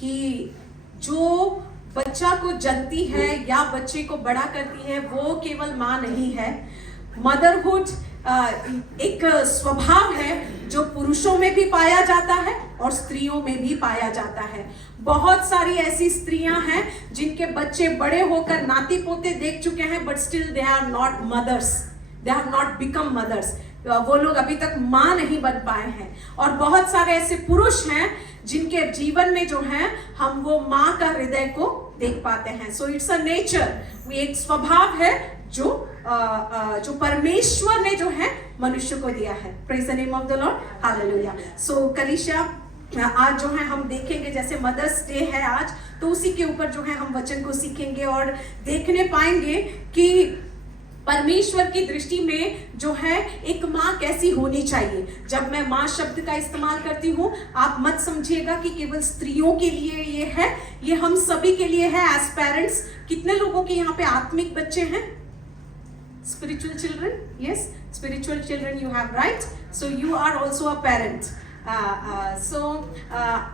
कि जो बच्चा को जनती है या बच्चे को बड़ा करती है वो केवल माँ नहीं है। मदरहुड एक स्वभाव है जो पुरुषों में भी पाया जाता है और स्त्रियों में भी पाया जाता है। बहुत सारी ऐसी स्त्रियां हैं जिनके बच्चे बड़े होकर नाती पोते देख चुके हैं, but still they are not mothers, they have not become mothers. वो लोग अभी तक माँ नहीं बन पाए हैं। और बहुत सारे ऐसे पुरुष हैं जिनके जीवन में जो है हम वो माँ का हृदय को देख पाते हैं। सो इट्स अ नेचर, एक स्वभाव है जो परमेश्वर ने जो है मनुष्य को दिया है। Praise the name of the Lord, hallelujah. So कलीसिया, आज जो है हम देखेंगे, जैसे मदर्स डे है आज, तो उसी के ऊपर जो है हम वचन को सीखेंगे और देखने पाएंगे कि परमेश्वर की दृष्टि में जो है एक माँ कैसी होनी चाहिए। जब मैं माँ शब्द का इस्तेमाल करती हूँ, आप मत समझिएगा कि केवल स्त्रियों के लिए ये है, ये हम सभी के लिए है एज पेरेंट्स। कितने लोगों के यहाँ पे आत्मिक बच्चे हैं? Spiritual children, yes, spiritual children you have, right? So you are also a parent.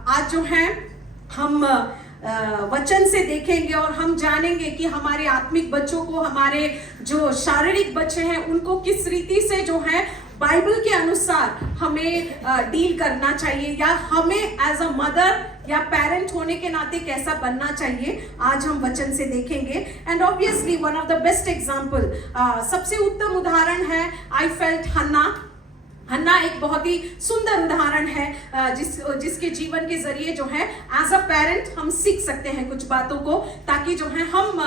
आज जो है हम वचन से देखेंगे और हम जानेंगे कि हमारे आत्मिक बच्चों को, हमारे जो शारीरिक बच्चे हैं, उनको किस रीति से जो है बाइबल के अनुसार हमें डील करना चाहिए, या हमें एज अ मदर या पेरेंट होने के नाते कैसा बनना चाहिए, आज हम वचन से देखेंगे। And obviously one of the best example, सबसे उत्तम उदाहरण है आई फेल्ट हन्ना। हन्ना एक बहुत ही सुंदर उदाहरण है जिसके जीवन के जरिए जो है एज अ पेरेंट हम सीख सकते हैं कुछ बातों को, ताकि जो है हम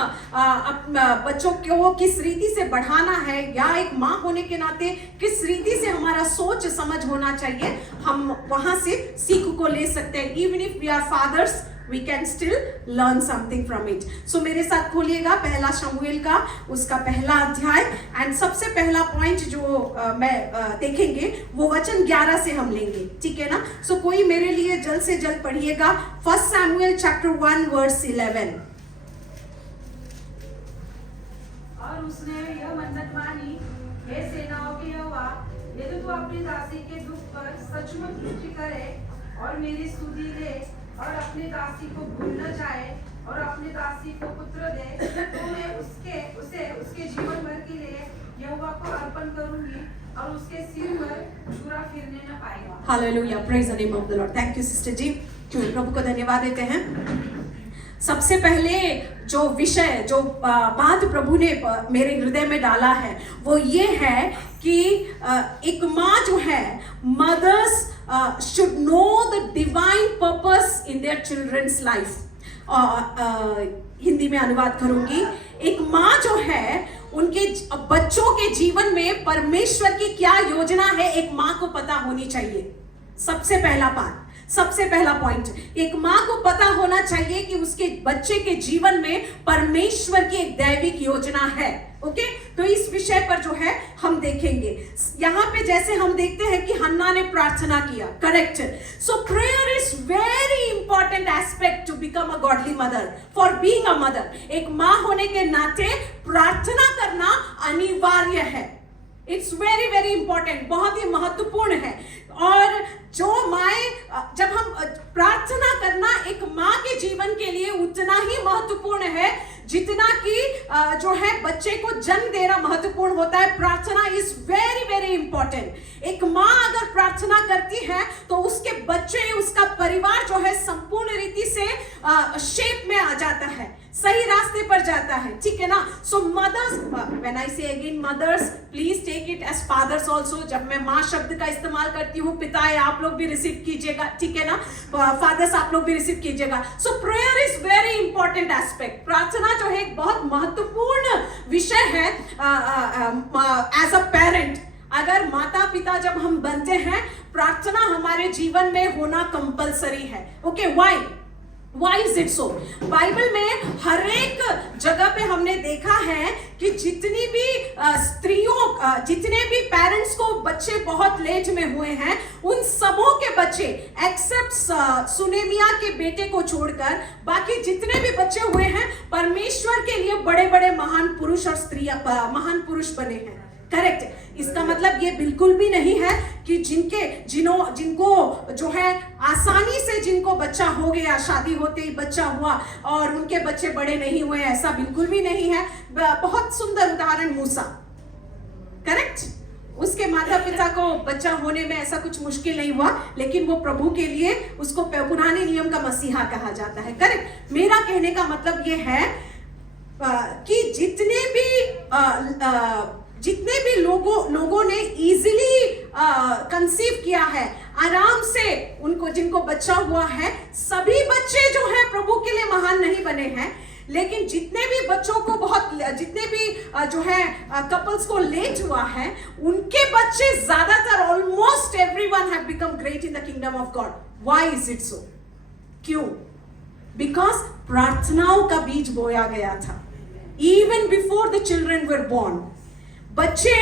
बच्चों को किस रीति से बढ़ाना है, या एक माँ होने के नाते किस रीति से हमारा सोच समझ होना चाहिए, हम वहां से सीख को ले सकते हैं। Even if we are fathers, we can still learn something from it. So मेरे साथ खोलिएगा पहला शमूएल का उसका पहला अध्याय, एंड सबसे पहला पॉइंट जो मैं देखेंगे वो वचन 11 से हम लेंगे, ठीक है ना? सो कोई मेरे लिए जल्द से जल्द पढ़िएगा 1 Samuel chapter 1 verse 11। और उसने यह मन्नत मानी, हे सेनाओं के यहोवा, यदि तू अपनी दासी के दुख पर सचमुच दृष्टि करे और मेरी स्तुति ले और अपने दासी को भूल न जाए और अपने दासी को पुत्र दे, तो मैं उसके जीवन भर के लिए यहोवा को अर्पण करूंगी और उसके सिर पर छुरा फिरने न पाएगा। Hallelujah, praise the name of the Lord. Thank you sister ji, प्रभु को धन्यवाद देते हैं। सबसे पहले जो विषय, जो बात प्रभु ने मेरे हृदय में डाला है वो ये है कि एक माँ जो है, mothers should know the divine purpose in their children's life। Hindi में अनुवाद करूंगी। एक माँ जो है, उनके बच्चों के जीवन में परमेश्वर की क्या योजना है, एक माँ को पता होनी चाहिए। सबसे पहला पॉइंट, एक माँ को पता होना चाहिए कि उसके बच्चे के जीवन में परमेश्वर की एक दैविक योजना है। ओके, तो इस विषय पर जो है हम देखेंगे। यहाँ पे जैसे हम देखते हैं कि हन्ना ने प्रार्थना किया, correct? So prayer is very important aspect to become a godly mother, for being a mother. एक माँ होने के नाते प्रार्थना करना अनिवार्य है। इट्स वेरी वेरी इंपॉर्टेंट, बहुत ही महत्वपूर्ण है। और जो माए, जब हम प्रार्थना करना एक माँ के जीवन के लिए उतना ही महत्वपूर्ण है जितना कि जो है बच्चे को जन्म देना महत्वपूर्ण होता है। प्रार्थना इज वेरी वेरी इंपॉर्टेंट। एक माँ अगर प्रार्थना करती है तो उसके बच्चे, उसका परिवार जो है संपूर्ण रीति से शेप में आ जाता है, सही रास्ते पर जाता है, ठीक है ना? सो mother's, when I say again mothers, please take it as fathers also. जब मैं माँ शब्द का इस्तेमाल करती हूँ, पिता है, आप लोग भी रिसीव कीजिएगा, ठीक है ना? फादर्स आप लोग भी रिसीव कीजिएगा। So prayer is very important aspect. प्रार्थना जो है एक बहुत महत्वपूर्ण विषय है एज अ पेरेंट। अगर माता पिता जब हम बनते हैं, प्रार्थना हमारे जीवन में होना कंपलसरी है। Okay, Why is it so? Bible में हर एक जगह पे हमने देखा है कि जितनी भी स्त्रियों, जितने भी पेरेंट्स को बच्चे बहुत लेट में हुए हैं, उन सबों के बच्चे एक्सेप्ट सुनेमिया के बेटे को छोड़कर बाकी जितने भी बच्चे हुए हैं, परमेश्वर के लिए बड़े बड़े महान पुरुष और स्त्रियां, महान पुरुष बने हैं। करेक्ट। इसका मतलब ये बिल्कुल भी नहीं है कि जिनको जो है आसानी से जिनको बच्चा हो गया, शादी होते ही बच्चा हुआ और उनके बच्चे बड़े नहीं हुए, ऐसा बिल्कुल भी नहीं है। बहुत सुंदर उदाहरण मूसा, करेक्ट। उसके माता पिता को बच्चा होने में ऐसा कुछ मुश्किल नहीं हुआ, लेकिन वो प्रभु के लिए उसको पुराने नियम का मसीहा कहा जाता है, करेक्ट। मेरा कहने का मतलब ये है कि जितने भी लोगों ने इजीली कंसीव किया है, आराम से उनको जिनको बच्चा हुआ है, सभी बच्चे जो है प्रभु के लिए महान नहीं बने हैं। लेकिन जितने भी बच्चों को जितने भी जो है कपल्स को लेट हुआ है, उनके बच्चे ज्यादातर almost everyone have become great in the kingdom of God. Why is it so? क्यों? बिकॉज प्रार्थनाओं का बीज बोया गया था even before the children were born. बच्चे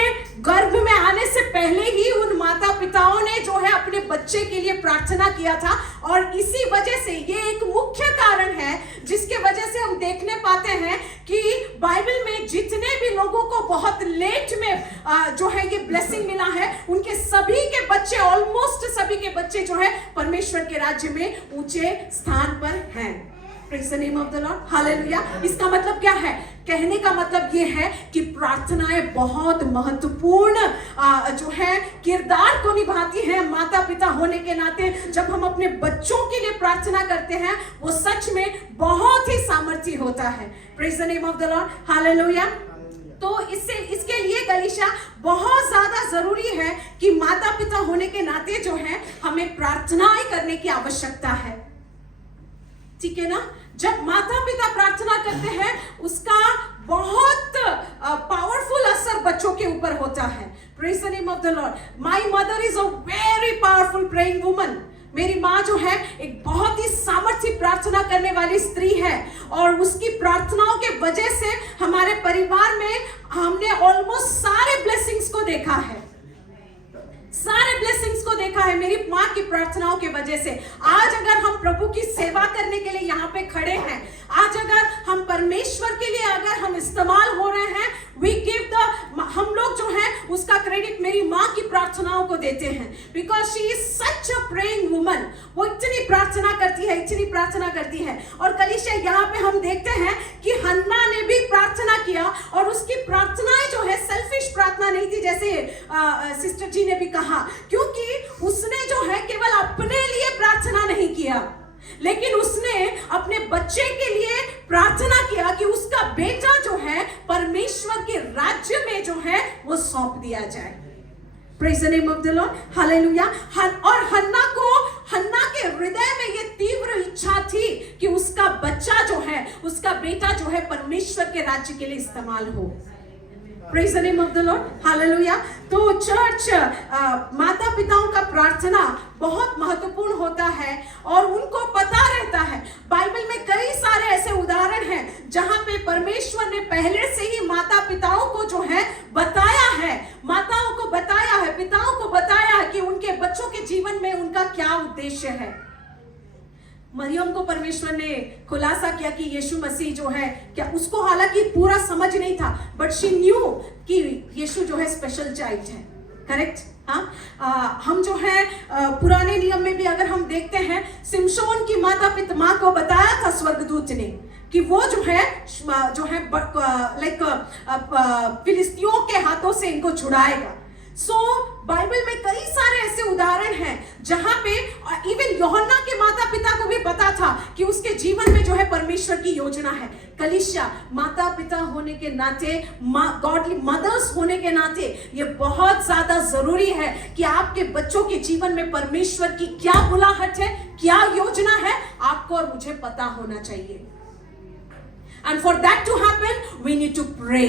गर्भ में आने से पहले ही उन माता पिताओं ने जो है अपने बच्चे के लिए प्रार्थना किया था, और इसी वजह से ये एक मुख्य कारण है जिसके वजह से हम देखने पाते हैं कि बाइबल में जितने भी लोगों को बहुत लेट में जो है ये ब्लेसिंग मिला है, उनके सभी के बच्चे, ऑलमोस्ट सभी के बच्चे जो है परमेश्वर के राज्य में ऊंचे स्थान पर हैं। Praise the name of the Lord. Hallelujah. इसका मतलब क्या है? कहने का मतलब ये है कि प्रार्थनाएं बहुत महत्वपूर्ण जो है किरदार को निभाती हैं माता पिता होने के नाते। जब हम अपने बच्चों के लिए प्रार्थना करते हैं, वो सच में बहुत ही सामर्थ्य होता है। Praise the name of the Lord. Hallelujah. तो इसके लिए गलीशा बहुत ज्यादा जरूरी है कि माता पिता होने के नाते जो है हमें प्रार्थनाएं करने की आवश्यकता है, ठीक है ना। जब माता पिता प्रार्थना करते हैं, उसका बहुत पावरफुल असर बच्चों के ऊपर होता है। Praise the name of the Lord. My mother is a very powerful praying woman. मेरी माँ जो है एक बहुत ही सामर्थ्य प्रार्थना करने वाली स्त्री है, और उसकी प्रार्थनाओं के वजह से हमारे परिवार में हमने ऑलमोस्ट सारे ब्लेसिंग्स को देखा है, सारे ब्लेसिंग्स को देखा है मेरी माँ की प्रार्थनाओं के वजह से। आज अगर हम प्रभु की सेवा करने के लिए यहाँ पे खड़े हैं, आज अगर हम परमेश्वर के लिए अगर हम इस्तेमाल हो रहे हैं, हम लोग जो है उसका क्रेडिट मेरी माँ की प्रार्थनाओं को देते हैं, because she is such a praying woman. वो इतनी प्रार्थना करती है, इतनी प्रार्थना करती है। और कलीसिया यहाँ पे हम देखते हैं कि हन्ना ने भी प्रार्थना किया, और उसकी प्रार्थनाएं जो है सेल्फिश प्रार्थना नहीं थी, जैसे सिस्टर जी ने भी कहा, क्योंकि उसने जो है केवल अपने लिए प्रार्थना नहीं किया, लेकिन उसने अपने बच्चे के लिए प्रार्थना किया कि उसका बेटा जो है परमेश्वर के राज्य में जो है वो सौंप दिया जाए। Praise the name of the Lord. Hallelujah. और हन्ना के हृदय में ये तीव्र इच्छा थी कि उसका बच्चा जो है, उसका बेटा जो है परमेश्वर के राज्य के लिए इस्तेमाल हो। Praise the name of the Lord. Hallelujah. तो चर्च माता पिताओं का प्रार्थना बहुत महत्वपूर्ण होता है, और उनको पता रहता है। बाइबल में कई सारे ऐसे उदाहरण हैं जहां पे परमेश्वर ने पहले से ही माता पिताओं को जो है बताया है, माताओं को बताया है, पिताओं को बताया है कि उनके बच्चों के जीवन में उनका क्या उद्देश्य है। मरियम को परमेश्वर ने खुलासा किया कि यीशु मसीह जो है, क्या उसको हालांकि पूरा समझ नहीं था, बट शी न्यू कि यीशु जो है स्पेशल चाइल्ड है, करेक्ट। हाँ, हम जो है पुराने नियम में भी अगर हम देखते हैं, सिमशोन की माँ को बताया था स्वर्गदूत ने कि वो जो है लाइक फिलिस्तियों के हाथों से इनको छुड़ाएगा। बाइबल में कई सारे ऐसे उदाहरण हैं जहां पे इवन यूहन्ना के माता पिता को भी पता था कि उसके जीवन में जो है परमेश्वर की योजना है। कलीसिया माता पिता होने के नाते, गॉडली मदर्स होने के नाते, ये बहुत ज्यादा जरूरी है कि आपके बच्चों के जीवन में परमेश्वर की क्या बुलाहट है, क्या योजना है, आपको और मुझे पता होना चाहिए। And for that to happen we need to pray,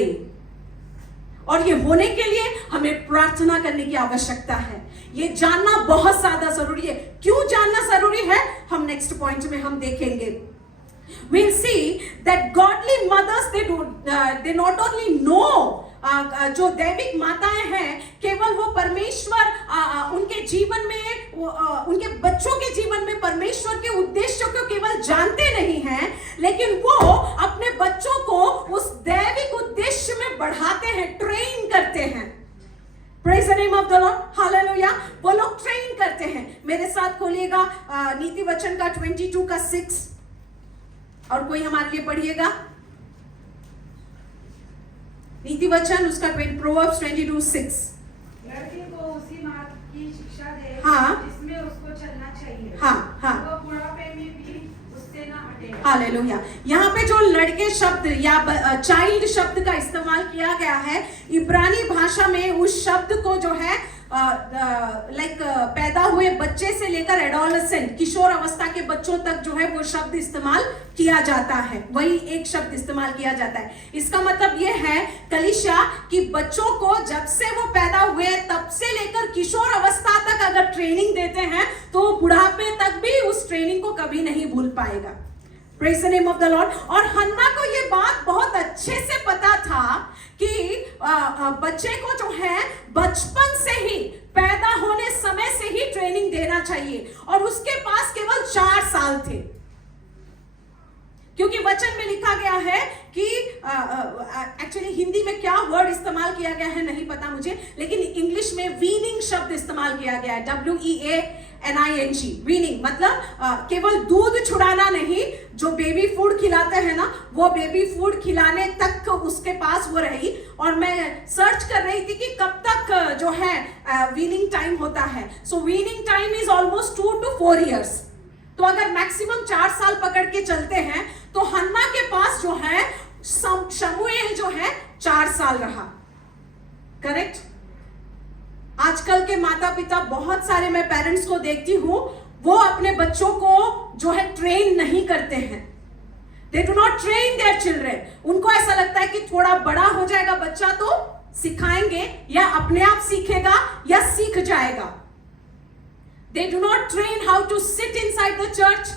और ये होने के लिए हमें प्रार्थना करने की आवश्यकता है। ये जानना बहुत ज्यादा जरूरी है। क्यों जानना जरूरी है, हम नेक्स्ट पॉइंट में हम देखेंगे। We'll see that godly mothers they not only know जो दैविक माताएं हैं, केवल वो परमेश्वर उनके जीवन में उनके बच्चों के जीवन में परमेश्वर के उद्देश्यों को केवल जानते नहीं हैं, लेकिन वो अपने बच्चों को उस दैविक उद्देश्य में बढ़ाते हैं, ट्रेन करते हैं। नीति वचन का 22 का 6, और कोई हमारे लिए पढ़िएगा नीति वचन उसका प्रोवर्ब्स 22:6। लड़के को उसी मार्ग की शिक्षा दे हाँ। जिसमें उसको चलना चाहिए। हाँ, हाँ। वह बुढ़ापे में भी उससे न हटेगा। हालेलुया। यहाँ पे जो लड़के शब्द या चाइल्ड शब्द का इस्तेमाल किया गया है, इब्रानी भाषा में उस शब्द को जो है पैदा हुए बच्चे से लेकर एडोलेसेंट, किशोर अवस्था के बच्चों तक जो है वो शब्द इस्तेमाल किया जाता है। वही एक शब्द इस्तेमाल किया जाता है। इसका मतलब ये है कलीसिया कि बच्चों को जब से वो पैदा हुए तब से लेकर किशोर अवस्था तक अगर ट्रेनिंग देते हैं तो बुढ़ापे तक भी उस ट्रेनिंग को कभी नहीं भूल पाएगा। Praise the name of the Lord. और हन्ना को ये बात बहुत अच्छे से पता था कि बच्चे को जो है बचपन से ही, पैदा होने समय से ही ट्रेनिंग देना चाहिए, और उसके पास केवल 4 साल थे, क्योंकि वचन में लिखा गया है कि एक्चुअली हिंदी में क्या वर्ड इस्तेमाल किया गया है नहीं पता मुझे, लेकिन इंग्लिश में वीनिंग शब्द इस्तेमाल किया गया है, WEANING, वीनिंग। मतलब केवल दूध छुड़ाना नहीं, जो बेबी फूड खिलाते हैं ना, वो बेबी फूड खिलाने तक उसके पास वो रही। और मैं सर्च कर रही थी कि कब तक जो है वीनिंग टाइम होता है। So weaning time is almost 2 to 4 years। तो अगर मैक्सिमम 4 साल पकड़ के चलते हैं तो हन्ना के पास जो है शमूएल जो है 4 साल रहा। करेक्ट। आजकल के माता पिता, बहुत सारे मैं पेरेंट्स को देखती हूं, वो अपने बच्चों को जो है ट्रेन नहीं करते हैं। They do not train their children. उनको ऐसा लगता है कि थोड़ा बड़ा हो जाएगा बच्चा तो सिखाएंगे, या अपने आप सीखेगा या सीख जाएगा। They do not train how to sit inside the church।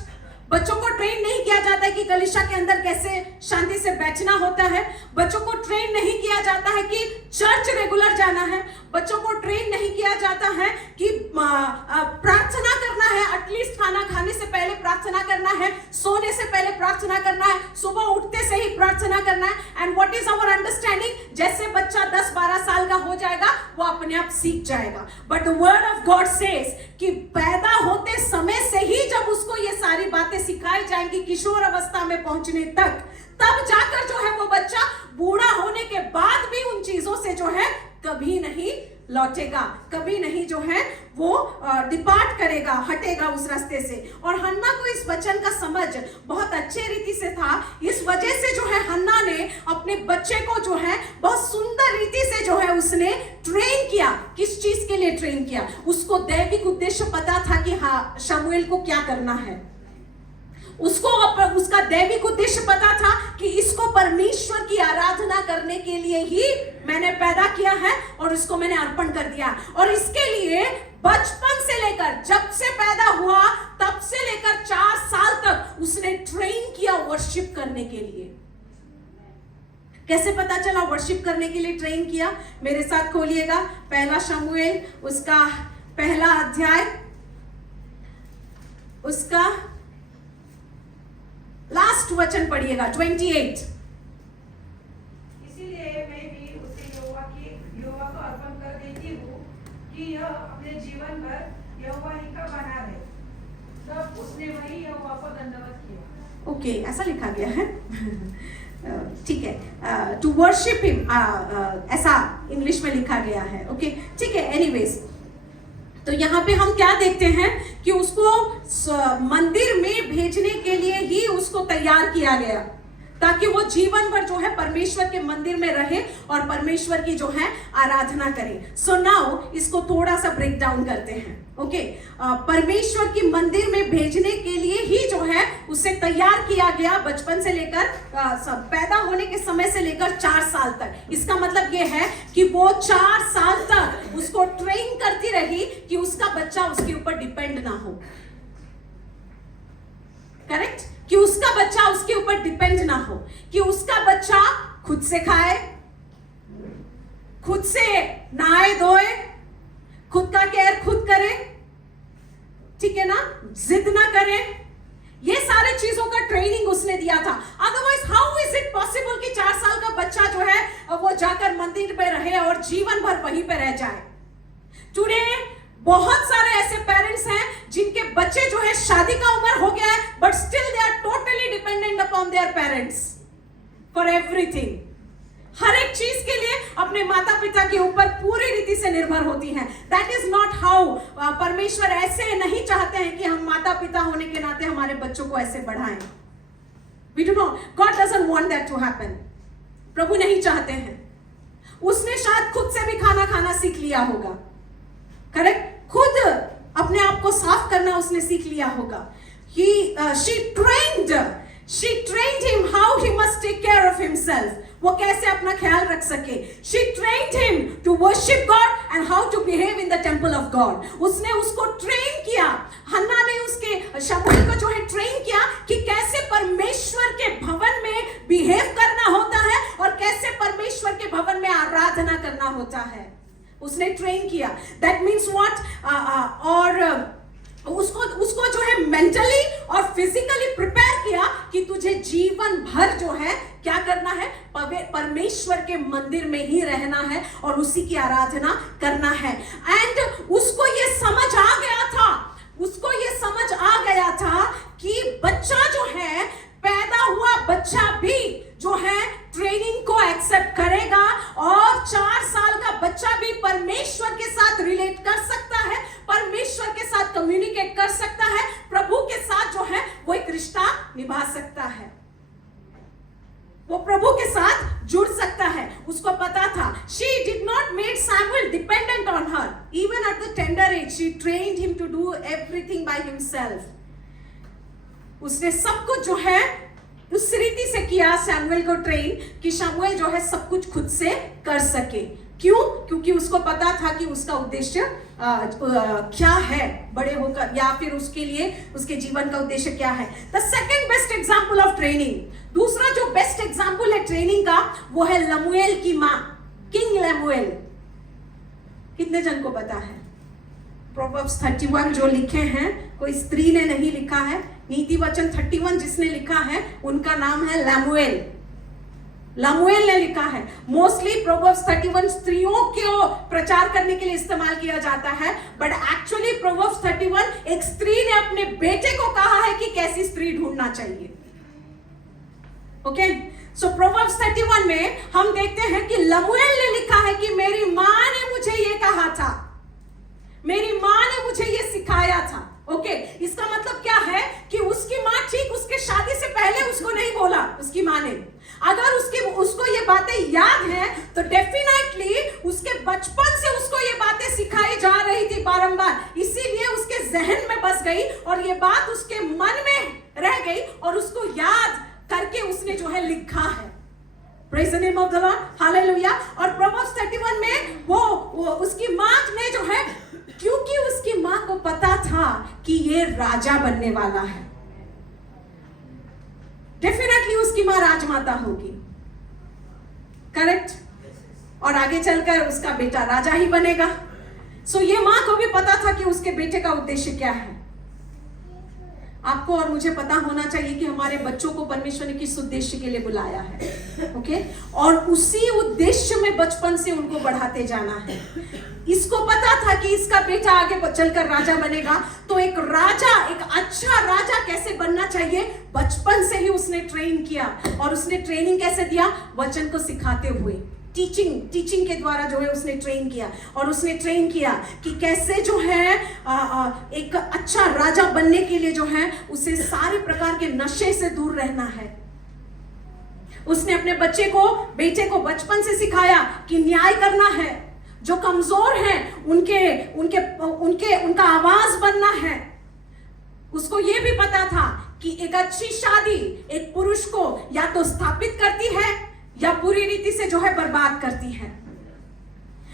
बच्चों को ट्रेन नहीं किया जाता है कि कलीसिया के अंदर कैसे शांति से बैठना होता है। बच्चों को ट्रेन नहीं किया जाता है कि चर्च रेगुलर जाना है। बच्चों को ट्रेन नहीं किया जाता है कि प्रार्थना करना है, एटलीस्ट खाना खाने से पहले प्रार्थना करना है, सोने से पहले प्रार्थना करना है, सुबह उठते से ही प्रार्थना करना है। And what is our understanding, जैसे बच्चा 10-12 साल का हो जाएगा वो अपने आप सीख जाएगा। But the word of God says कि पैदा होते समय से ही जब उसको ये सारी बातें सिखाई जाएंगी किशोर अवस्था में पहुंचने तक, तब जाकर जो है वो बच्चा बूढ़ा होने के बाद भी उन चीजों से जो है कभी नहीं लौटेगा, कभी नहीं जो है वो डिपार्ट करेगा, हटेगा उस रास्ते से। और हन्ना को इस वचन का समझ बहुत अच्छे रीति से था। इस वजह से जो है हन्ना ने अपने बच्चे को जो है बहुत सुंदर रीति से जो है उसने ट्रेन किया। किस चीज के लिए ट्रेन किया? उसको दैविक उद्देश्य पता था कि हाँ शमूएल को क्या करना है। उसको उसका दैविक उद्देश्य पता था कि इसको परमेश्वर की आराधना करने के लिए ही मैंने पैदा किया है और इसको मैंने अर्पण कर दिया। और इसके लिए बचपन से लेकर, जब से पैदा हुआ तब से लेकर 4 साल तक उसने ट्रेन किया वर्शिप करने के लिए। कैसे पता चला वर्शिप करने के लिए ट्रेन किया? मेरे साथ खोलिएगा 1 शमूएल उसका 1 अध्याय, उसका लास्ट वचन पढ़िएगा 28। इसीलिए मैं भी उसे यहोवा को अर्पण कर देती हूँ कि यह अपने जीवन भर यहोवा ही का बना रहे। तब उसने वही यहोवा को दंडवत किया। ओके, ऐसा लिखा गया है। ठीक है, टू वर्शिप हिम, ऐसा इंग्लिश में लिखा गया है। ओके, ठीक है। एनीवेज, तो यहाँ पे हम क्या देखते हैं कि उसको मंदिर में भेजने के लिए ही उसको तैयार किया गया, ताकि वो जीवन भर जो है परमेश्वर के मंदिर में रहे और परमेश्वर की जो है आराधना करे। सो नाउ इसको थोड़ा सा ब्रेक डाउन करते हैं। ओके, परमेश्वर की मंदिर में भेजने के लिए ही जो है उसे तैयार किया गया बचपन से लेकर पैदा होने के समय से लेकर 4 साल तक। इसका मतलब ये है कि वो 4 साल तक उसको ट्रेन करती रही कि उसका बच्चा उसके ऊपर डिपेंड ना हो। करेक्ट? कि उसका बच्चा उसके ऊपर डिपेंड ना हो, कि उसका बच्चा खुद से खाए, खुद से नहाए धोए, खुद का केयर खुद करे, ठीक है ना, जिद ना करे। ये सारे चीजों का ट्रेनिंग उसने दिया था। Otherwise how is it possible कि 4 साल का बच्चा जो है वो जाकर मंदिर पे रहे और जीवन भर वहीं पे रह जाए? टुडे बहुत सारे ऐसे पेरेंट्स हैं जिनके बच्चे जो है शादी का उम्र हो गया है, but still they are totally dependent upon their parents for everything. हर एक चीज के लिए अपने माता पिता के ऊपर पूरी रीति से निर्भर होती हैं। दैट इज नॉट हाउ, परमेश्वर ऐसे नहीं चाहते हैं कि हम माता पिता होने के नाते हमारे बच्चों को ऐसे बढ़ाएं। We do not, God doesn't want that to happen. प्रभु नहीं चाहते हैं। उसने शायद खुद से भी खाना खाना सीख लिया होगा, करेक्ट, खुद अपने आप को साफ करना उसने सीख लिया होगा। She trained him how he must take care of himself. वो कैसे अपना ख्याल रख सके। She trained him to worship God and how to behave in the temple of God. उसने उसको ट्रेन किया, हन्ना ने उसके शमूएल को जो है ट्रेन किया कि कैसे परमेश्वर के भवन में बिहेव करना होता है और कैसे परमेश्वर के भवन में आराधना करना होता है। उसने ट्रेन किया। That means what? और उसको जो है मेंटली और फिजिकली प्रिपेयर किया कि तुझे जीवन भर जो है क्या करना है, परमेश्वर के मंदिर में ही रहना है और उसी की आराधना करना है। एंड उसको ये समझ आ गया था कि बच्चा जो है, पैदा हुआ बच्चा भी जो है ट्रेनिंग को एक्सेप्ट करेगा और 4 साल का बच्चा भी परमेश्वर के साथ रिलेट कर सकता है, परमेश्वर के साथ कम्युनिकेट कर सकता है, प्रभु के साथ जो है वो एक रिश्ता निभा सकता है, वो प्रभु के साथ जुड़ सकता है। उसको पता था। She did not make Samuel dependent on her. Even at the tender age, she trained him to do everything by himself. उसने सब कुछ जो है उस रीति से किया सैमुएल को ट्रेन कि शमूएल जो है सब कुछ खुद से कर सके। क्यों? क्योंकि उसको पता था कि उसका उद्देश्य क्या है बड़े होकर, या फिर उसके लिए उसके जीवन का उद्देश्य क्या है। The second best example of training, दूसरा जो बेस्ट एग्जाम्पल है ट्रेनिंग का, वो है लमुएल की माँ, किंग लमुएल। कितने जन को पता है? प्रोवर्ब्स 31 जो लिखे हैं कोई स्त्री ने नहीं लिखा है, नीति वचन 31 जिसने लिखा है उनका नाम है लमुएल। लमुएल ने लिखा है। मोस्टली प्रोवर्ब्स 31 स्त्रियों को प्रचार करने के लिए इस्तेमाल किया जाता है, बट एक्चुअली प्रोवर्ब्स 31 एक स्त्री ने अपने बेटे को कहा है कि कैसी स्त्री ढूंढना चाहिए। ओके, सो प्रोवर्ब्स 31 में हम देखते हैं कि लमुएल ने लिखा है कि मेरी माँ ने मुझे ये कहा था, मेरी माँ ने मुझे ये सिखाया था। ओके, इसका मतलब क्या है कि उसकी माँ ठीक उसके शादी से पहले उसको नहीं बोला, उसकी माँ ने। अगर उसको ये बातें याद हैं तो डेफिनेटली उसके बचपन से उसको ये बातें सिखाई जा रही थी बारंबार, इसीलिए उसके जहन में बस गई और ये बात उसके मन में रह गई और उसको याद करके उसने जो है लिखा है। Praise the name of the Lord, Hallelujah। और प्रोवर्ब्स 31 में वो उसकी माँ ने जो है, क्योंकि उसकी माँ को पता था कि ये राजा बनने वाला है, डेफिनेटली उसकी माँ राजमाता होगी, करेक्ट, और आगे चलकर उसका बेटा राजा ही बनेगा। सो ये माँ को भी पता था कि उसके बेटे का उद्देश्य क्या है। आपको और मुझे पता होना चाहिए कि हमारे बच्चों को परमेश्वर ने किस उद्देश्य के लिए बुलाया है, ओके, और उसी उद्देश्य में बचपन से उनको बढ़ाते जाना है। इसको पता था कि इसका बेटा आगे चलकर राजा बनेगा, तो एक राजा, एक अच्छा राजा कैसे बनना चाहिए, बचपन से ही उसने ट्रेन किया। और उसने ट्रेनिंग कैसे दिया? वचन को सिखाते हुए, टीचिंग के द्वारा जो है उसने ट्रेन किया। और उसने ट्रेन किया कि कैसे जो है एक अच्छा राजा बनने के लिए जो है उसे सारे प्रकार के नशे से दूर रहना है। उसने अपने बेटे को बचपन से सिखाया कि न्याय करना है, जो कमजोर हैं उनका आवाज बनना है। उसको यह भी पता था कि एक अच्छी शादी एक पुरुष को या तो स्थापित करती है या पूरी रीति से जो है बर्बाद करती है।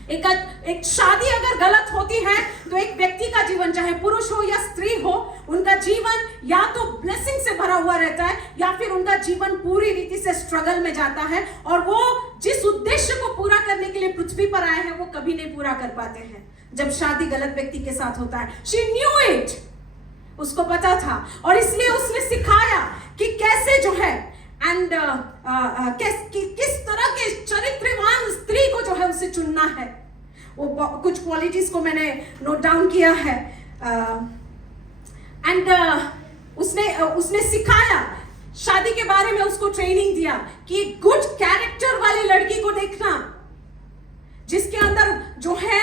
एक शादी अगर गलत होती है तो एक व्यक्ति का जीवन, चाहे पुरुष हो या स्त्री हो, उनका जीवन या तो ब्लेसिंग से भरा हुआ रहता है या फिर उनका जीवन पूरी रीति से स्ट्रगल में जाता है, और वो जिस उद्देश्य को पूरा करने के लिए पृथ्वी पर आए हैं वो कभी नहीं पूरा कर पाते हैं जब शादी गलत व्यक्ति के साथ होता है। She knew it, उसको पता था, और इसलिए उसने सिखाया कि कैसे जो है एंड किस तरह के चरित्रवान स्त्री को जो है उसे चुनना है। वो कुछ क्वालिटीज को मैंने नोट डाउन किया है। एंड उसने सिखाया, शादी के बारे में उसको ट्रेनिंग दिया कि गुड कैरेक्टर वाली लड़की को देखना, जिसके अंदर जो है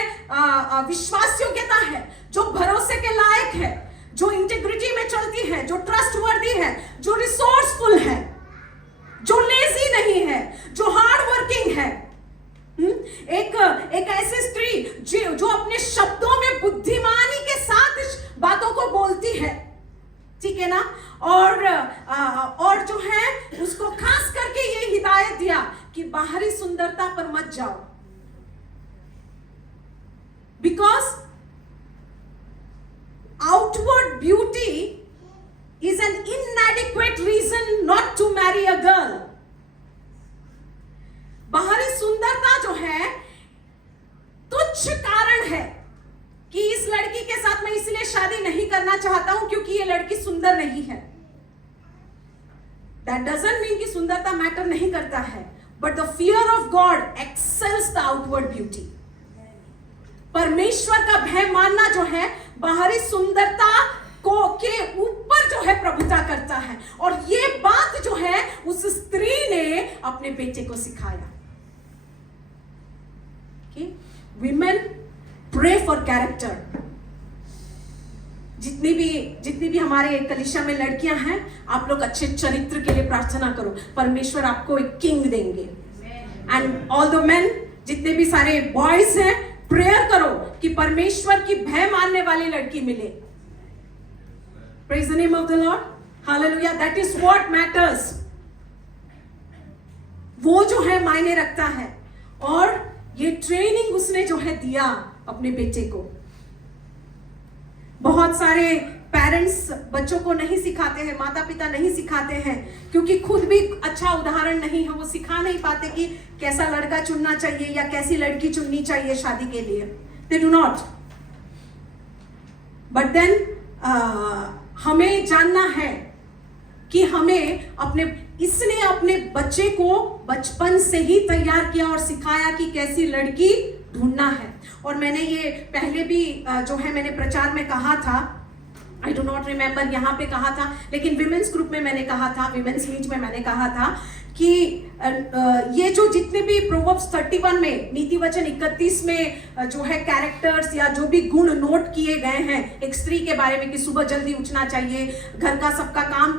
विश्वास योग्यता है, जो भरोसे के लायक है, जो इंटेग्रिटी में चलती है, जो ट्रस्टवर्दी है, जो रिसोर्सफुल है, जो लेजी नहीं है, जो हार्ड वर्किंग है। एक ऐसी स्त्री जो अपने शब्दों में बुद्धिमानी के साथ बातों को बोलती है, ठीक है ना। और जो है उसको खास करके ये हिदायत दिया कि बाहरी सुंदरता पर मत जाओ, because outward beauty is an inadequate reason not to marry a girl. बाहरी सुंदरता जो है तुच्छ कारण है कि इस लड़की के साथ मैं इसलिए शादी नहीं करना चाहता हूं क्योंकि ये लड़की सुंदर नहीं है। That doesn't mean कि सुंदरता मैटर नहीं करता है, but the fear of God excels the outward beauty. परमेश्वर का भय मानना जो है बाहरी सुंदरता को के ऊपर जो है प्रभुता करता है। और ये बात जो है उस स्त्री ने अपने बेटे को सिखाया कि विमेन प्रे फॉर कैरेक्टर। जितनी भी हमारे कलीसिया में लड़कियां हैं, आप लोग अच्छे चरित्र के लिए प्रार्थना करो, परमेश्वर आपको एक किंग देंगे। एंड ऑल द मेन, जितने भी सारे बॉयज हैं, प्रेयर करो कि परमेश्वर की भय मानने वाली लड़की मिले। Praise the name of the Lord. Hallelujah. That is what matters. वो जो है मायने रखता है। और ये ट्रेनिंग उसने जो है दिया अपने बेटे को। बहुत सारे पेरेंट्स बच्चों को नहीं सिखाते हैं, माता पिता नहीं सिखाते हैं, क्योंकि खुद भी अच्छा उदाहरण नहीं है। वो सिखा नहीं पाते कि कैसा लड़का चुनना चाहिए या कैसी लड़की चुननी चाहिए शादी के लिए। They do not. But then हमें जानना है कि इसने अपने बच्चे को बचपन से ही तैयार किया और सिखाया कि कैसी लड़की ढूंढना है। और मैंने ये पहले भी जो है मैंने प्रचार में कहा था, आई डू नॉट रिमेंबर यहाँ पे कहा था, लेकिन विमेंस ग्रुप में मैंने कहा था, विमेंस मीट में मैंने कहा था कि ये जो जितने भी प्रोवर्ब्स 31 में, नीति वचन 31 में जो है कैरेक्टर्स या जो भी गुण नोट किए गए हैं एक स्त्री के बारे में कि सुबह जल्दी उठना चाहिए, घर का सबका काम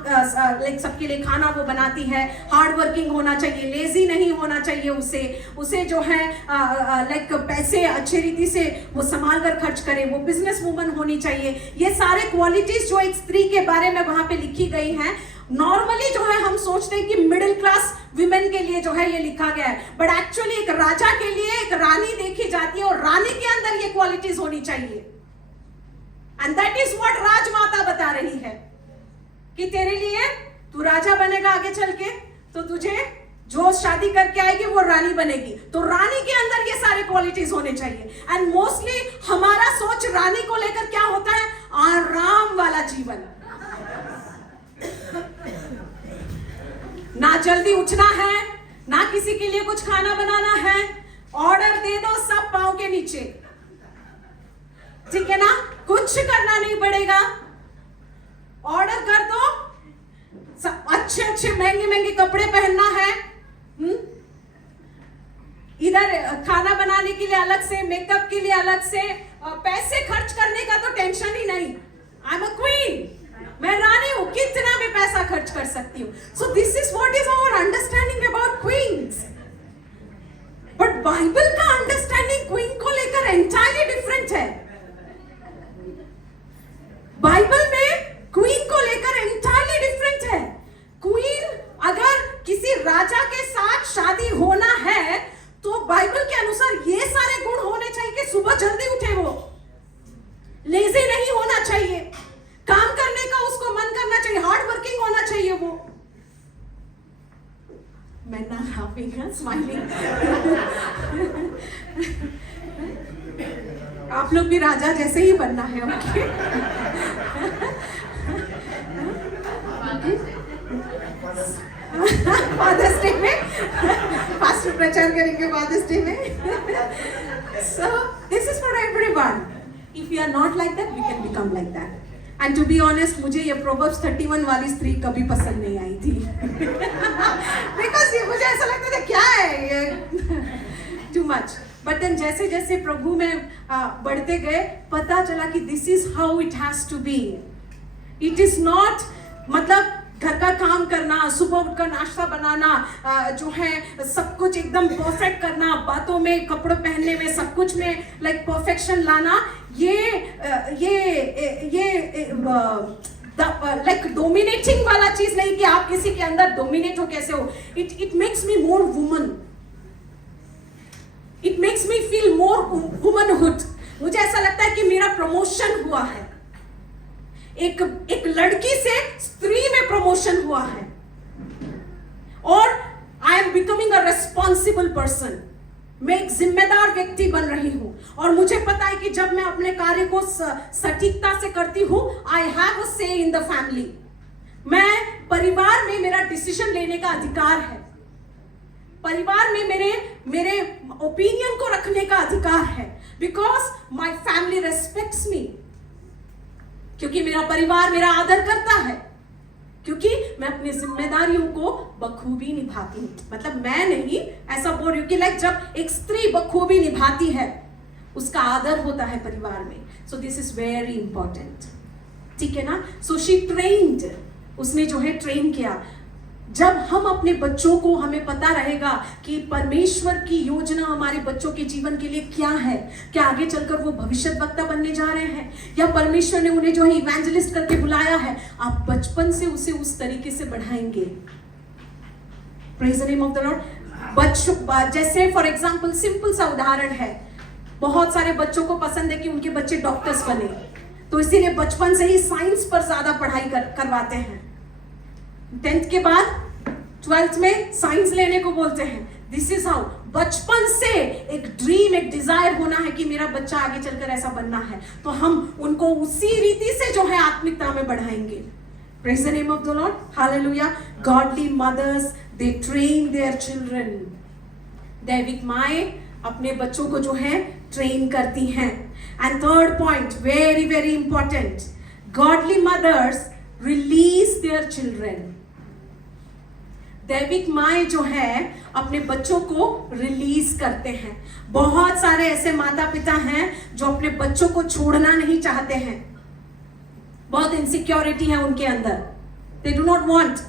लाइक सबके लिए खाना वो बनाती है, हार्ड वर्किंग होना चाहिए, लेजी नहीं होना चाहिए, उसे जो है लाइक पैसे अच्छे रीति से वो संभाल कर खर्च करे, वो बिजनेस वूमन होनी चाहिए। ये सारे क्वालिटीज जो एक स्त्री के बारे में वहां पे लिखी गई हैं, नॉर्मली जो है हम सोचते हैं कि मिडिल क्लास विमेन के लिए जो है ये लिखा गया है, बट एक्चुअली एक राजा के लिए एक रानी देखी जाती है और रानी के अंदर ये क्वालिटीज होनी चाहिए। एंड दैट इज व्हाट राजमाता बता रही है कि तेरे लिए तू राजा बनेगा आगे चल के, तो तुझे जो शादी करके आएगी वो रानी बनेगी, तो रानी के अंदर ये सारे क्वालिटीज होने चाहिए। एंड मोस्टली हमारा सोच रानी को लेकर क्या होता है, आराम वाला जीवन, ना जल्दी उठना है, ना किसी के लिए कुछ खाना बनाना है, ऑर्डर दे दो सब पांव के नीचे, ठीक है ना, कुछ करना नहीं पड़ेगा, ऑर्डर कर दो, अच्छे अच्छे महंगे महंगे कपड़े पहनना है, इधर खाना बनाने के लिए अलग से, मेकअप के लिए अलग से, पैसे खर्च करने का तो टेंशन ही नहीं, आई एम अ क्वीन, मैं रानी हूं, कितना भी पैसा खर्च कर सकती हूँ। So this is what is our understanding about queens, but Bible का अंडरस्टैंडिंग क्वीन को लेकर एंटायरली डिफरेंट है। बाइबल में क्वीन को लेकर एंटायरली डिफरेंट है। क्वीन अगर किसी राजा के साथ शादी होना है तो बाइबल के अनुसार ये सारे गुण होने चाहिए कि सुबह जल्दी उठे, वो लेजी नहीं होना चाहिए, काम करने का उसको मन करना चाहिए, हार्ड वर्किंग होना चाहिए वो। मैं ना लाफिंग स्माइलिंग आप लोग भी राजा जैसे ही बनना है, ओके? फादर्स डे में पास्टर प्रचार करेंगे फादर्स डे में। So this is for everyone. If we are not like that, we can become like that. And to be honest, मुझे ये प्रोवर्ब्स 31 वाली स्त्री कभी पसंद नहीं आई थी बिकॉज ये मुझे ऐसा लगता था क्या है ये टू मच। बट देन जैसे जैसे प्रभु में बढ़ते गए, पता चला कि this is how it has to be. It is not मतलब घर का काम करना, सुबह उठकर नाश्ता बनाना, जो है सब कुछ एकदम परफेक्ट करना, बातों में, कपड़ों पहनने में, सब कुछ में लाइक परफेक्शन लाना, ये लाइक डोमिनेटिंग वाला चीज नहीं कि आप किसी के अंदर डोमिनेट हो कैसे हो। It makes me more woman, it makes me feel more womanhood. मुझे ऐसा लगता है कि मेरा प्रमोशन हुआ है, एक लड़की से स्त्री में प्रमोशन हुआ है, और I am becoming a responsible person. मैं एक जिम्मेदार व्यक्ति बन रही हूं, और मुझे पता है कि जब मैं अपने कार्य को सटीकता से करती हूं, आई हैव अ से इन द फैमिली। मैं परिवार में मेरा डिसीजन लेने का अधिकार है, परिवार में मेरे ओपिनियन को रखने का अधिकार है, बिकॉज माई फैमिली रेस्पेक्ट्स मी, क्योंकि मेरा परिवार मेरा आदर करता है, क्योंकि मैं अपनी जिम्मेदारियों को बखूबी निभाती हूं। मतलब मैं नहीं, ऐसा बोल रही हूं कि लाइक जब एक स्त्री बखूबी निभाती है, उसका आदर होता है परिवार में। सो दिस इज वेरी इंपॉर्टेंट, ठीक है ना। सो शी ट्रेन्ड, उसने जो है ट्रेन किया। जब हम अपने बच्चों को, हमें पता रहेगा कि परमेश्वर की योजना हमारे बच्चों के जीवन के लिए क्या है, क्या आगे चलकर वो भविष्यद्वक्ता बनने जा रहे हैं, या परमेश्वर ने उन्हें जो है इवेंजलिस्ट करके बुलाया है, आप बचपन से उसे उस तरीके से बढ़ाएंगे। Praise the name of the Lord. जैसे फॉर एग्जांपल सिंपल सा उदाहरण है, बहुत सारे बच्चों को पसंद है कि उनके बच्चे डॉक्टर्स बने, तो इसीलिए बचपन से ही साइंस पर ज्यादा पढ़ाई करवाते हैं। 10th के बाद 12th में साइंस लेने को बोलते हैं। दिस इज हाउ, बचपन से एक ड्रीम, एक डिजायर होना है कि मेरा बच्चा आगे चलकर ऐसा बनना है, तो हम उनको उसी रीति से जो है आत्मिकता में बढ़ाएंगे। Praise the name of the Lord, hallelujah. Godly mothers, they train their children. दैविक माएं अपने बच्चों को जो है ट्रेन करती हैं। And third point, very very important, godly mothers release their children. दैविक माएं जो है अपने बच्चों को रिलीज करते हैं। बहुत सारे ऐसे माता पिता हैं जो अपने बच्चों को छोड़ना नहीं चाहते हैं, बहुत इनसिक्योरिटी है उनके अंदर, दे डू नॉट वांट।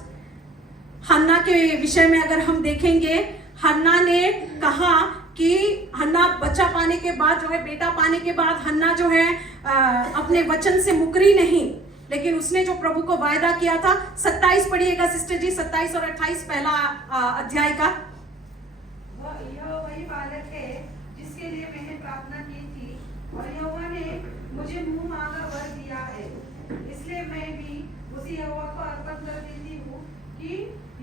हन्ना के विषय में अगर हम देखेंगे, हन्ना ने कहा कि हन्ना बच्चा पाने के बाद जो है, बेटा पाने के बाद हन्ना जो है अपने वचन से मुकरी नहीं, लेकिन उसने जो प्रभु को वायदा किया था। 27 पढ़िएगा सिस्टर जी, 27 और 28 पहला अध्याय का। यह वही बालक है जिसके लिए मैंने प्रार्थना की थी, और यहोवा ने मुझे मुंह मांगा वर दिया है, इसलिए मैं भी उसी यहोवा को अर्पण कर देती हूँ कि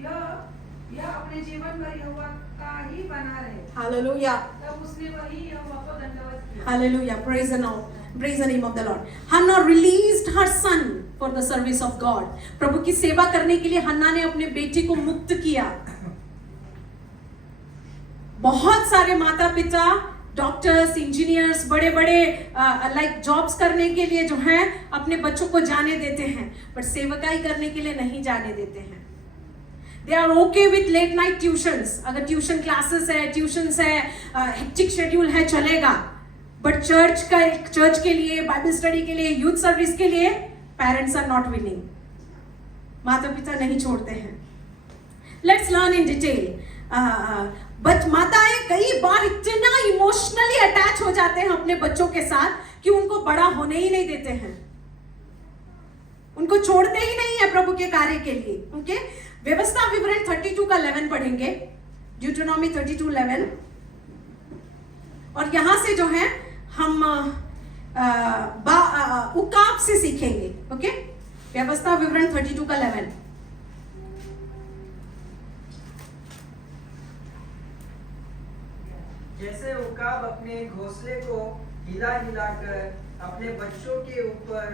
यह अपने जीवन भर यहोवा का ही बना रहे। हालेलुया। तब उसने वही यहोवा को दंडवत किया। Hallelujah, praise the Lord, praise the name of the Lord. Hannah released her son for the service of God. प्रभु की सेवा करने के लिए हन्ना ने अपने बेटे को मुक्त किया। बहुत सारे माता पिता डॉक्टर्स, इंजीनियर्स, बड़े बड़े लाइक जॉब्स करने के लिए जो है अपने बच्चों को जाने देते हैं, बट सेवकाई करने के लिए नहीं जाने देते हैं। They are okay with late night tuitions, अगर ट्यूशन क्लासेस है, ट्यूशंस है, हेक्टिक शेड्यूल है, चलेगा, बट चर्च के लिए, बाइबल स्टडी के लिए, यूथ सर्विस के लिए पेरेंट्स आर नॉट विलिंग, माता पिता नहीं छोड़ते हैं। Let's learn in detail. But माताएं कई बार इतना इमोशनली अटैच हो जाते हैं अपने बच्चों के साथ कि उनको बड़ा होने ही नहीं देते हैं, उनको छोड़ते ही नहीं है प्रभु के कार्य के लिए। ओके, व्यवस्था विवरण 32 का 11 पढ़ेंगे, ड्यूटेरोनॉमी 32:11, और यहां से जो है हम उकाब से सीखेंगे। ओके, व्यवस्था विवरण 32 का 11। जैसे उकाब अपने घोंसले को हिला हिलाकर अपने बच्चों के ऊपर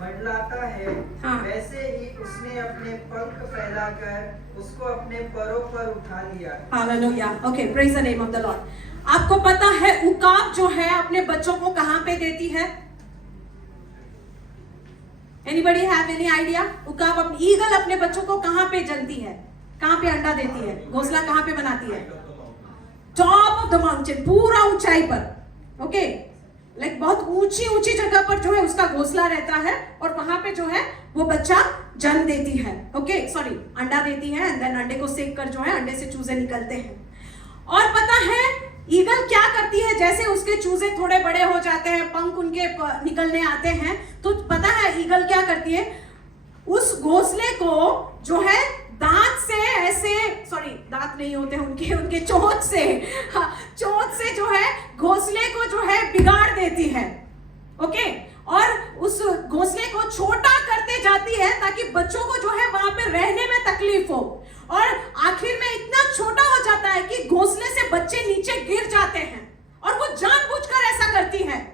मंडलाता है, हाँ। वैसे ही उसने अपने पंख फैलाकर उसको अपने परों पर उठा लिया। Hallelujah. Okay, praise the name of the Lord. आपको पता है उकाब जो है अपने बच्चों को कहां पे देती है? Anybody have any idea? Eagle अपने बच्चों को कहां पे जनती है, कहां पे अंडा देती है, घोंसला कहां पे बनाती है? टॉप ऑफ द माउंटेन, पूरा ऊंचाई पर। ओके, लाइक बहुत ऊंची ऊंची जगह पर जो है उसका घोंसला रहता है और वहां पे जो है वो बच्चा जन्म देती है। ओके सॉरी, अंडा देती है एंड देन अंडे को सेक कर जो है अंडे से चूजे निकलते हैं। और पता है ईगल क्या करती है, जैसे उसके चूजे थोड़े बड़े हो जाते हैं, पंख उनके निकलने आते हैं, तो पता है ईगल क्या करती है, उस घोंसले को जो है दांत से ऐसे, सॉरी दांत नहीं होते उनके चोंच से, चोंच से जो है घोंसले को जो है बिगाड़ देती है। ओके, और उस घोंसले को छोटा करते जाती है ताकि बच्चों को जो है वहां पे रहने में तकलीफ हो, और आखिर में इतना छोटा हो जाता है कि घोंसले से बच्चे नीचे गिर जाते हैं, और वो जानबूझकर ऐसा करती है।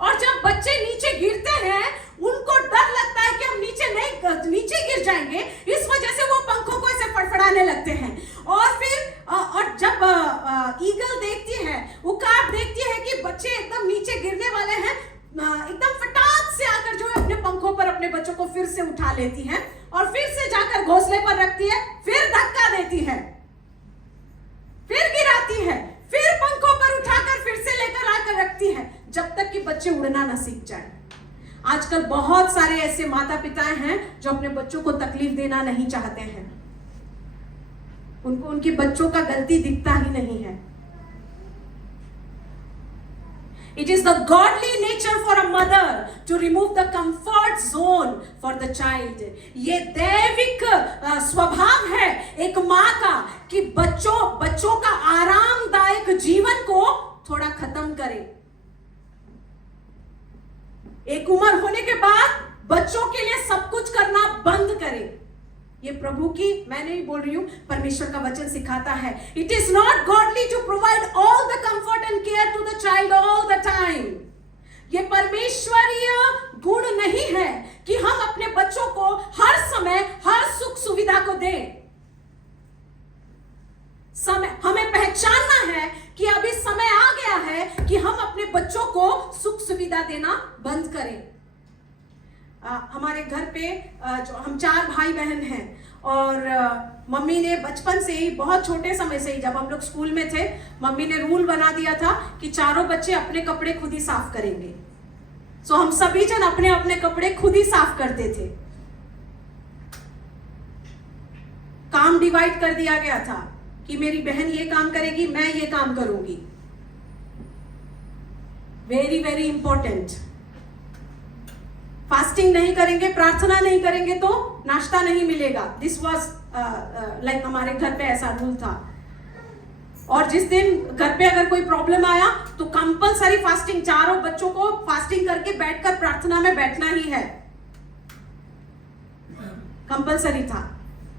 और जब बच्चे नीचे गिरते हैं उनको डर लगता है कि हम नीचे गिर जाएंगे, इस वजह से वो पंखों को ऐसे फड़फड़ाने लगते हैं। और फिर और जब ईगल देखती है, उकाब देखती है कि बच्चे एकदम नीचे गिरने वाले हैं, एकदम फटाक से आकर जो है अपने पंखों पर अपने बच्चों को फिर से उठा लेती है और फिर से जाकर घोंसले पर रखती है, फिर धक्का देती है, फिर गिराती है, फिर पंखों पर उठाकर फिर से लेकर आकर रखती है, जब तक कि बच्चे उड़ना ना सीख जाए। आजकल बहुत सारे ऐसे माता पिता हैं जो अपने बच्चों को तकलीफ देना नहीं चाहते हैं, उनको उनके बच्चों का गलती दिखता ही नहीं है। It is the godly nature for a mother to remove the comfort zone for the child. ये दैविक स्वभाव है एक माँ का कि बच्चों का आरामदायक जीवन को थोड़ा खत्म करे। एक उम्र होने के बाद बच्चों के लिए सब कुछ करना बंद करे। ये प्रभु की, मैं नहीं बोल रही हूं, परमेश्वर का वचन सिखाता है। It is not godly to provide all the comfort and care to the child all the time. ये परमेश्वरीय गुण नहीं है कि हम अपने बच्चों को हर समय हर सुख सुविधा को दें। समय हमें पहचानना है कि अभी समय आ गया है कि हम अपने बच्चों को सुख सुविधा देना बंद करें। हमारे घर पे जो हम 4 भाई बहन हैं, और मम्मी ने बचपन से ही, बहुत छोटे समय से ही, जब हम लोग स्कूल में थे, मम्मी ने रूल बना दिया था कि चारों बच्चे अपने कपड़े खुद ही साफ करेंगे। सो हम सभी जन अपने अपने कपड़े खुद ही साफ करते थे। काम डिवाइड कर दिया गया था कि मेरी बहन ये काम करेगी, मैं ये काम करूंगी। Very very important. फास्टिंग नहीं करेंगे, प्रार्थना नहीं करेंगे तो नाश्ता नहीं मिलेगा। दिस वाज लाइक हमारे घर पे ऐसा रूल था। और जिस दिन घर पे अगर कोई प्रॉब्लम आया तो कंपलसरी फास्टिंग, चारों बच्चों को फास्टिंग करके बैठकर प्रार्थना में बैठना ही है, कंपलसरी था।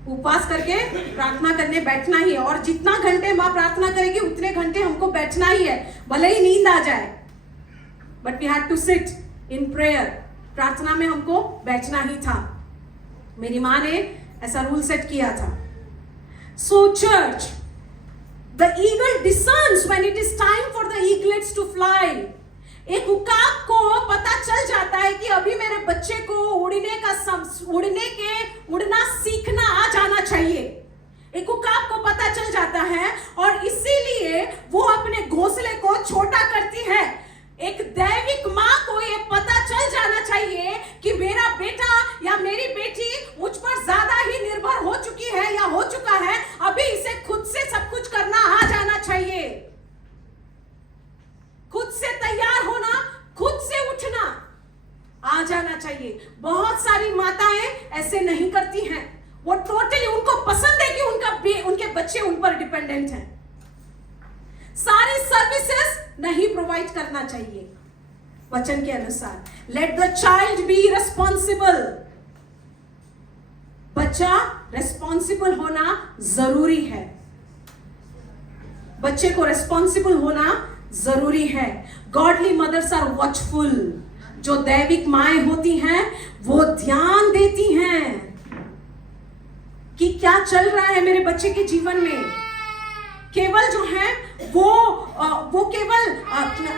उपवास करके प्रार्थना करने बैठना ही है, और जितना घंटे माँ प्रार्थना करेगी उतने घंटे हमको बैठना ही है, भले ही नींद आ जाए, but we had to sit in prayer. प्रार्थना में हमको बैठना ही था। मेरी माँ ने ऐसा रूल सेट किया था। So church, the eagle discerns when it is time for the eaglets to fly. एक उकाब को पता चल जाता है कि अभी मेरे बच्चे को उड़ना सीखना आ जाना चाहिए। एक उकाब को पता चल जाता है और इसीलिए वो अपने घोंसले को छोटा करती है। एक दैविक माँ को ये पता चल जाना चाहिए कि मेरा बेटा या मेरी बेटी मुझ पर ज्यादा ही निर्भर हो चुकी है या हो चुका है, अभी इसे खुद से सब कुछ करना आ जाना चाहिए। खुद से तैयार होना, खुद से उठना आ जाना चाहिए। बहुत सारी माताएं ऐसे नहीं करती हैं। वो टोटली, उनको पसंद है कि उनके बच्चे उन पर डिपेंडेंट हैं। सारी सर्विसेज नहीं प्रोवाइड करना चाहिए वचन के अनुसार। Let the child be responsible. बच्चा रिस्पॉन्सिबल होना जरूरी है। बच्चे को रिस्पॉन्सिबल होना जरूरी है। Godly mothers are watchful. जो दैविक माएं होती हैं वो ध्यान देती हैं कि क्या चल रहा है मेरे बच्चे के जीवन में। केवल जो है वो केवल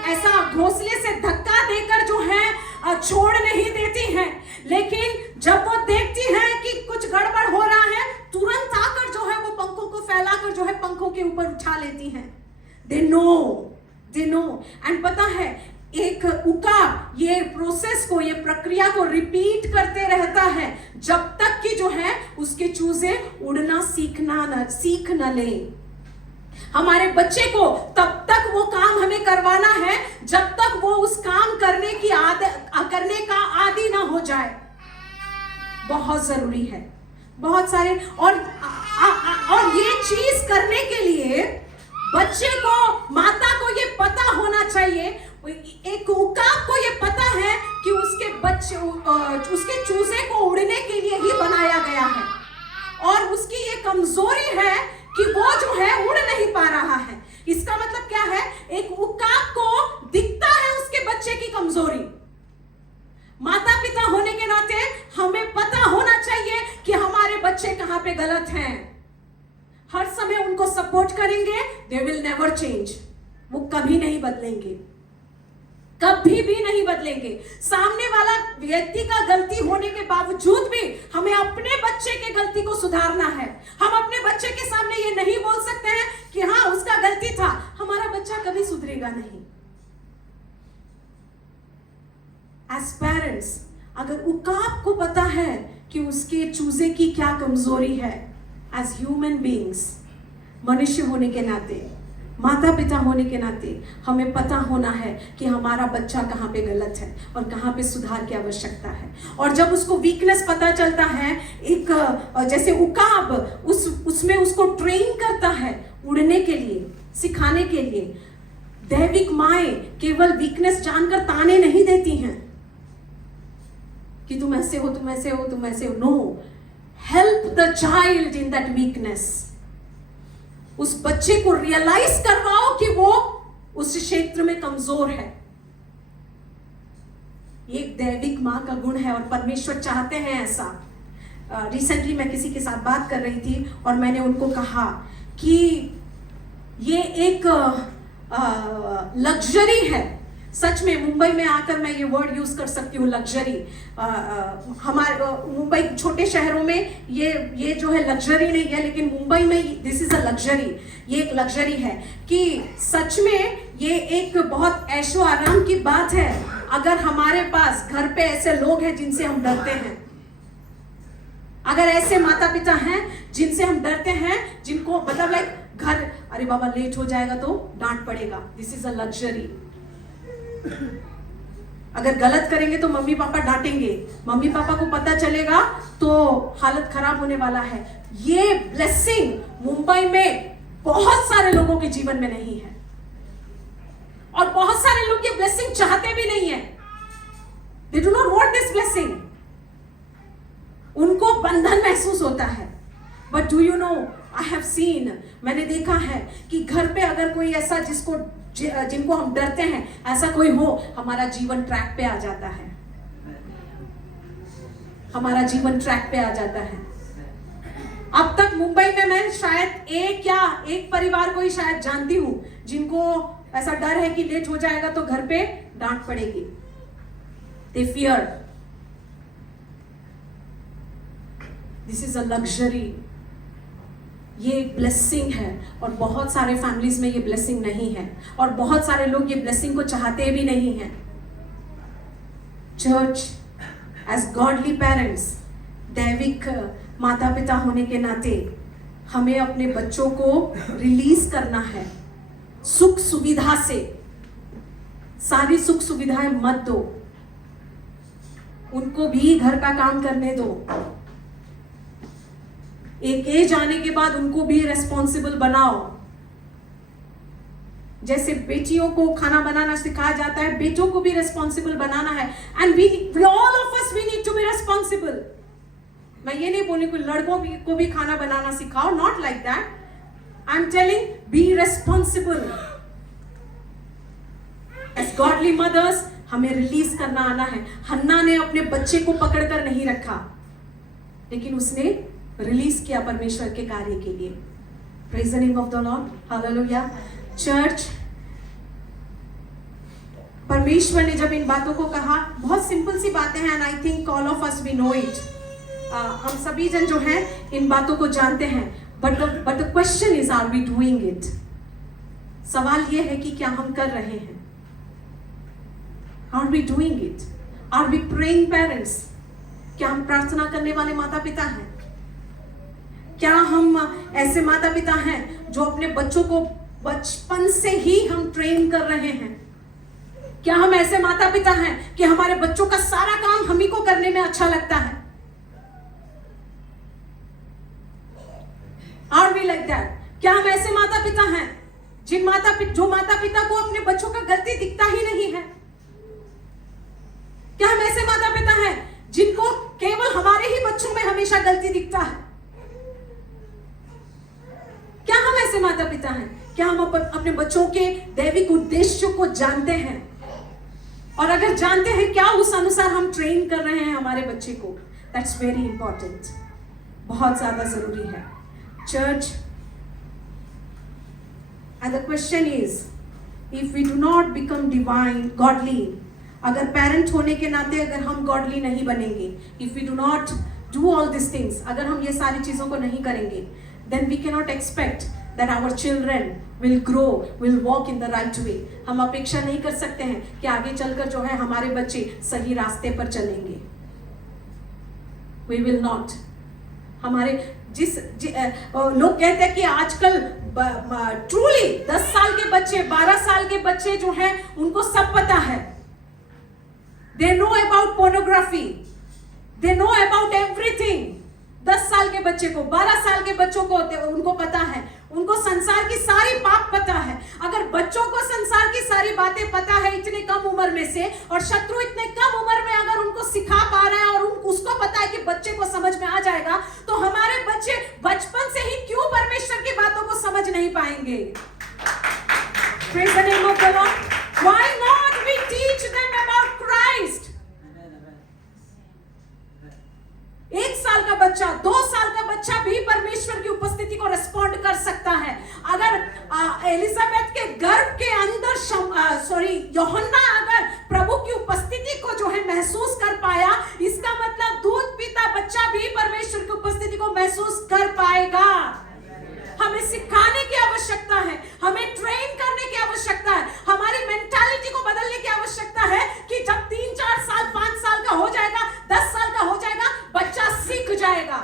ऐसा घोंसले से धक्का देकर जो है छोड़ नहीं देती हैं, लेकिन जब वो देखती हैं कि कुछ गड़बड़ हो रहा है, तुरंत आकर जो है वो पंखों को फैलाकर जो है पंखों के ऊपर उठा लेती हैं। दे नो एंड पता है एक उकाब ये प्रोसेस को, ये प्रक्रिया को रिपीट करते रहता है जब तक कि जो है उसके चूजे उड़ना सीख न ले। हमारे बच्चे को तब तक वो काम हमें करवाना है जब तक वो उस काम करने का आदी ना हो जाए। बहुत जरूरी है, बहुत सारे और ये चीज करने के लिए बच्चे को, माता को ये पता होना चाहिए, एक उकाब को ये पता है कि उसके बच्चे, उसके चूजे को उड़ने के लिए ही बनाया गया है, और उसकी ये कमजोरी है कि वो जो है उड़ नहीं पा रहा है। इसका मतलब क्या है? एक उकाब को दिखता है उसके बच्चे की कमजोरी। माता पिता होने के नाते हमें पता होना चाहिए कि हमारे बच्चे कहां पे गलत हैं। हर समय उनको सपोर्ट करेंगे, दे विल नेवर चेंज, वो कभी नहीं बदलेंगे, कभी भी नहीं बदलेंगे। सामने वाला व्यक्ति का गलती होने के बावजूद भी हमें अपने बच्चे के गलती को सुधारना है। हम अपने बच्चे के सामने ये नहीं बोल सकते हैं कि हाँ उसका गलती था, हमारा बच्चा कभी सुधरेगा नहीं। एज पेरेंट्स, अगर उकाब को पता है कि उसके चूजे की क्या कमजोरी है, एज ह्यूमन बीइंग्स, मनुष्य होने के नाते, माता पिता होने के नाते हमें पता होना है कि हमारा बच्चा कहाँ पे गलत है और कहाँ पे सुधार की आवश्यकता है। और जब उसको वीकनेस पता चलता है, एक जैसे उकाब उसमें उसको ट्रेन करता है उड़ने के लिए, सिखाने के लिए। दैविक माएँ केवल वीकनेस जानकर ताने नहीं देती हैं कि तुम ऐसे हो, तुम ऐसे हो, तुम ऐसे हो। No, help the child in that weakness. उस बच्चे को रियलाइज करवाओ कि वो उस क्षेत्र में कमजोर है। ये एक दैविक मां का गुण है और परमेश्वर चाहते हैं ऐसा। रिसेंटली मैं किसी के साथ बात कर रही थी और मैंने उनको कहा कि ये एक लग्जरी है। सच में मुंबई में आकर मैं ये वर्ड यूज कर सकती हूँ, लग्जरी। हमारे मुंबई छोटे शहरों में ये जो है लग्जरी नहीं है, लेकिन मुंबई में दिस इज अ लग्जरी। ये एक लग्जरी है कि सच में ये एक बहुत ऐशो आराम की बात है अगर हमारे पास घर पे ऐसे लोग हैं जिनसे हम डरते हैं, अगर ऐसे माता पिता हैं जिनसे हम डरते हैं, जिनको मतलब लाइक घर, अरे बाबा लेट हो जाएगा तो डांट पड़ेगा, दिस इज अ लग्जरी। अगर गलत करेंगे तो मम्मी पापा डांटेंगे, मम्मी पापा को पता चलेगा तो हालत खराब होने वाला है। ये ब्लेसिंग मुंबई में बहुत सारे लोगों के जीवन में नहीं है और बहुत सारे लोग ये ब्लेसिंग चाहते भी नहीं है। They do not want this blessing। उनको बंधन महसूस होता है। But do you know, I have seen, मैंने देखा है कि घर पे अगर कोई ऐसा जिनको हम डरते हैं, ऐसा कोई हो, हमारा जीवन ट्रैक पे आ जाता है, हमारा जीवन ट्रैक पे आ जाता है। अब तक मुंबई में मैं शायद एक परिवार को ही शायद जानती हूं जिनको ऐसा डर है कि लेट हो जाएगा तो घर पे डांट पड़ेगी। They fear। This is a luxury। ये एक ब्लेसिंग है और बहुत सारे फैमिलीज में ये ब्लेसिंग नहीं है और बहुत सारे लोग ये ब्लेसिंग को चाहते भी नहीं हैं। चर्च, एज गॉडली पेरेंट्स, दैविक माता पिता होने के नाते हमें अपने बच्चों को रिलीज करना है सुख सुविधा से। सारी सुख सुविधाएं मत दो, उनको भी घर का काम करने दो। एक एज आने के बाद उनको भी रेस्पॉन्सिबल बनाओ। जैसे बेटियों को खाना बनाना सिखाया जाता है, बेटों को भी रेस्पॉन्सिबल बनाना है। And we all of us we need to be responsible. मैं ये नहीं बोलूं कि लड़कों को भी खाना बनाना सिखाओ, not like that. I am telling be responsible. As godly mothers हमें रिलीज करना आना है। हन्ना ने अपने बच्चे को पकड़कर नहीं रखा, लेकिन उसने रिलीज किया परमेश्वर के कार्य के लिए। Praise the name of the Lord, hallelujah. Church, परमेश्वर ने जब इन बातों को कहा, बहुत सिंपल सी बातें हैं, and I think all of us we know it, हम सभी जन जो हैं इन बातों को जानते हैं, but the question is are we doing it. सवाल ये है कि क्या हम कर रहे हैं? Are we doing it? Are we praying parents? क्या हम प्रार्थना करने वाले माता पिता हैं? क्या हम ऐसे माता पिता हैं जो अपने बच्चों को बचपन से ही हम ट्रेन कर रहे हैं? क्या हम ऐसे माता पिता हैं कि हमारे बच्चों का सारा काम हम ही को करने में अच्छा लगता है? Are we like that? क्या हम ऐसे माता पिता हैं जो माता पिता को अपने बच्चों का गलती दिखता ही नहीं है? क्या हम ऐसे माता पिता हैं जिनको केवल हमारे ही बच्चों में हमेशा गलती दिखता है? क्या हम ऐसे माता पिता हैं? क्या हम अपने बच्चों के दैविक उद्देश्य को जानते हैं? और अगर जानते हैं, क्या उस अनुसार हम ट्रेन कर रहे हैं हमारे बच्चे को? दैट्स वेरी इंपॉर्टेंट, बहुत ज्यादा जरूरी है। Church, and the question is, if we do not become divine, godly, अगर पेरेंट होने के नाते अगर हम गॉडली नहीं बनेंगे, if we do not do all these things, अगर हम ये सारी चीजों को नहीं करेंगे, then we cannot expect that our children will grow, will walk in the right way. हम अपेक्षा नहीं कर सकते हैं कि आगे चलकर जो है हमारे बच्चे सही रास्ते पर चलेंगे। We will not. हमारे लोग कहते हैं कि आजकल ट्रूली 10 साल के बच्चे, 12 साल के बच्चे जो हैं उनको सब पता है। They know about pornography. They know about everything. 10 साल के बच्चे को, 12 साल के बच्चों को उनको पता है, उनको संसार की सारी बात पता है। अगर बच्चों को संसार की सारी बातें पता है इतने कम उम्र में से, और शत्रु इतने कम उम्र में अगर उनको सिखा पा रहा है और उसको पता है कि बच्चे को समझ में आ जाएगा, तो हमारे बच्चे बचपन से ही क्यों परमेश्वर की बातों को समझ नहीं पाएंगे? Praise the name of the Lord. Why not we teach them about Christ? 1 साल का बच्चा, 2 साल का बच्चा भी परमेश्वर की उपस्थिति को रिस्पॉन्ड कर सकता है। अगर एलिजाबेथ के गर्भ के अंदर यूहन्ना अगर प्रभु की उपस्थिति को जो है महसूस कर पाया, इसका मतलब दूध पीता बच्चा भी परमेश्वर की उपस्थिति को महसूस कर पाएगा। हमें सिखाने की आवश्यकता है, हमें ट्रेन करने की आवश्यकता है, हमारी मेंटालिटी को बदलने की आवश्यकता है कि जब 3, 4 साल, 5 साल का हो जाएगा, 10 साल का हो जाएगा, बच्चा सीख जाएगा।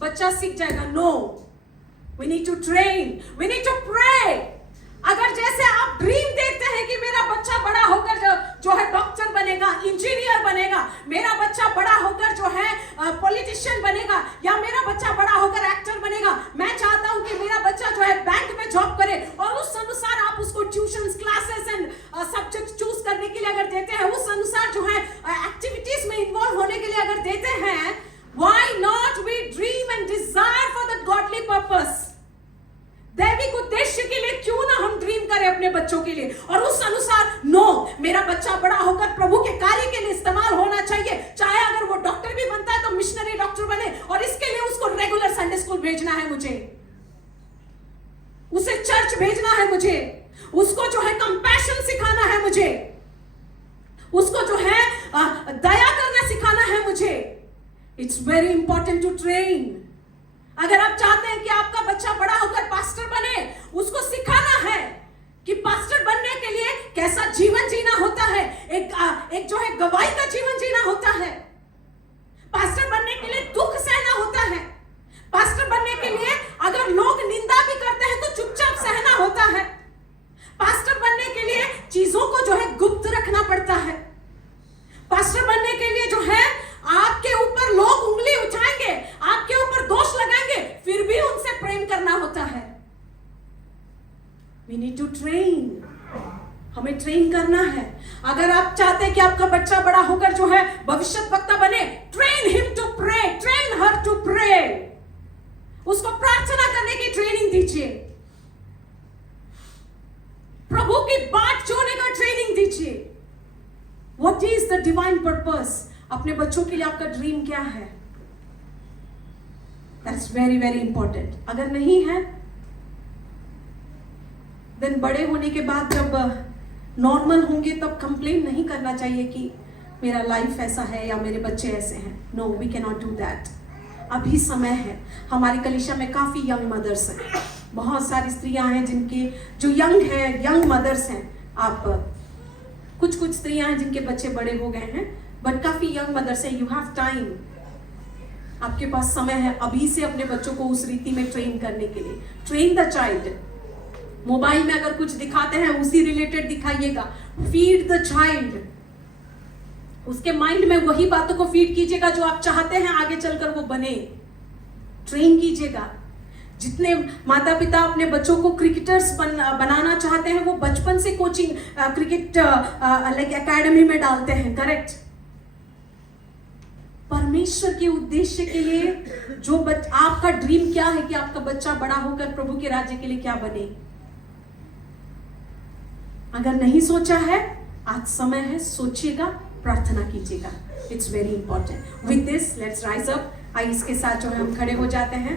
बच्चा सीख जाएगा। No, we need to train, we need to pray. अगर जैसे आप ड्रीम देखते हैं कि मेरा बच्चा बड़ा होकर जो है डॉक्टर बनेगा, इंजीनियर बनेगा, मेरा बच्चा बड़ा होकर जो है पॉलिटिशियन बनेगा, या मेरा बच्चा बड़ा होकर एक्टर बनेगा, मैं चाहता हूं कि मेरा बच्चा जो है बैंक में जॉब करे, और उस अनुसार आप उसको tuition classes and subject choose करने के लिए अगर देते हैं, उस अनुसार जो है एक्टिविटीज में इन्वॉल्व होने के लिए अगर देते हैं, why not we dream and desire for the godly purpose? दैविक उद्देश्य के लिए क्यों ना हम ड्रीम करें अपने बच्चों के लिए, और उस अनुसार नो, मेरा बच्चा बड़ा होकर प्रभु के कार्य के लिए इस्तेमाल होना चाहिए, चाहे अगर वो डॉक्टर भी बनता है तो मिशनरी डॉक्टर बने, और इसके लिए उसको रेगुलर संडे स्कूल भेजना है मुझे, उसे चर्च भेजना है मुझे, उसको जो है कंपैशन सिखाना है मुझे, उसको जो है दया करना सिखाना है मुझे। It's very important to train. अगर आप चाहते हैं कि आपका बच्चा बड़ा होकर पास्टर बने, उसको सिखाना है कि पास्टर बनने के लिए कैसा जीवन जीना होता है, एक जो है गवाही का जीवन जीना होता है। पास्टर बनने के लिए दुख सहना होता है। पास्टर बनने के लिए अगर लोग निंदा भी करते हैं तो चुपचाप सहना होता है। पास्टर बनने के लिए चीजों को जो है गुप्त रखना पड़ता है। पास्टर बनने के लिए जो है आपके ऊपर लोग उंगली उठाएंगे, आपके ऊपर दोष लगाएंगे, फिर भी उनसे प्रेम करना होता है। We need to train. हमें ट्रेन करना है। अगर आप चाहते हैं कि आपका बच्चा बड़ा होकर जो है भविष्यद्वक्ता बने, train him to pray, train her to pray. उसको प्रार्थना करने की ट्रेनिंग दीजिए, प्रभु की बात जोड़ने का ट्रेनिंग दीजिए। What is the divine purpose? अपने बच्चों के लिए आपका ड्रीम क्या है? That's very very important. अगर नहीं है, then बड़े होने के बाद जब नॉर्मल होंगे तब कंप्लेन नहीं करना चाहिए कि मेरा लाइफ ऐसा है या मेरे बच्चे ऐसे हैं. No, we can not do that. अभी समय है. हमारी कलीसिया में काफ़ी यंग मदर्स हैं, बहुत सारी स्त्रियां हैं जिनके जो यंग हैं, यंग मदर्स हैं. आप कुछ स्त्रियां हैं जिनके बच्चे बड़े हो गए हैं, बट काफ़ी यंग मदर्स हैं. You have time. आपके पास समय है अभी से अपने बच्चों को उस रीति में ट्रेन करने के लिए. Train the child. मोबाइल में अगर कुछ दिखाते हैं उसी रिलेटेड दिखाइएगा. Feed the child. उसके माइंड में वही बातों को फीड कीजिएगा जो आप चाहते हैं आगे चलकर वो बने. ट्रेन कीजिएगा. जितने माता पिता अपने बच्चों को क्रिकेटर्स बनाना चाहते हैं वो बचपन से कोचिंग क्रिकेट लाइक एकेडमी में डालते हैं. करेक्ट. परमेश्वर के उद्देश्य के लिए जो आपका ड्रीम क्या है कि आपका बच्चा बड़ा होकर प्रभु के राज्य के लिए क्या बने. अगर नहीं सोचा है, आज समय है, सोचिएगा, प्रार्थना कीजिएगा. It's very important. With this let's rise up. आइए इसके साथ जो है हम खड़े हो जाते हैं.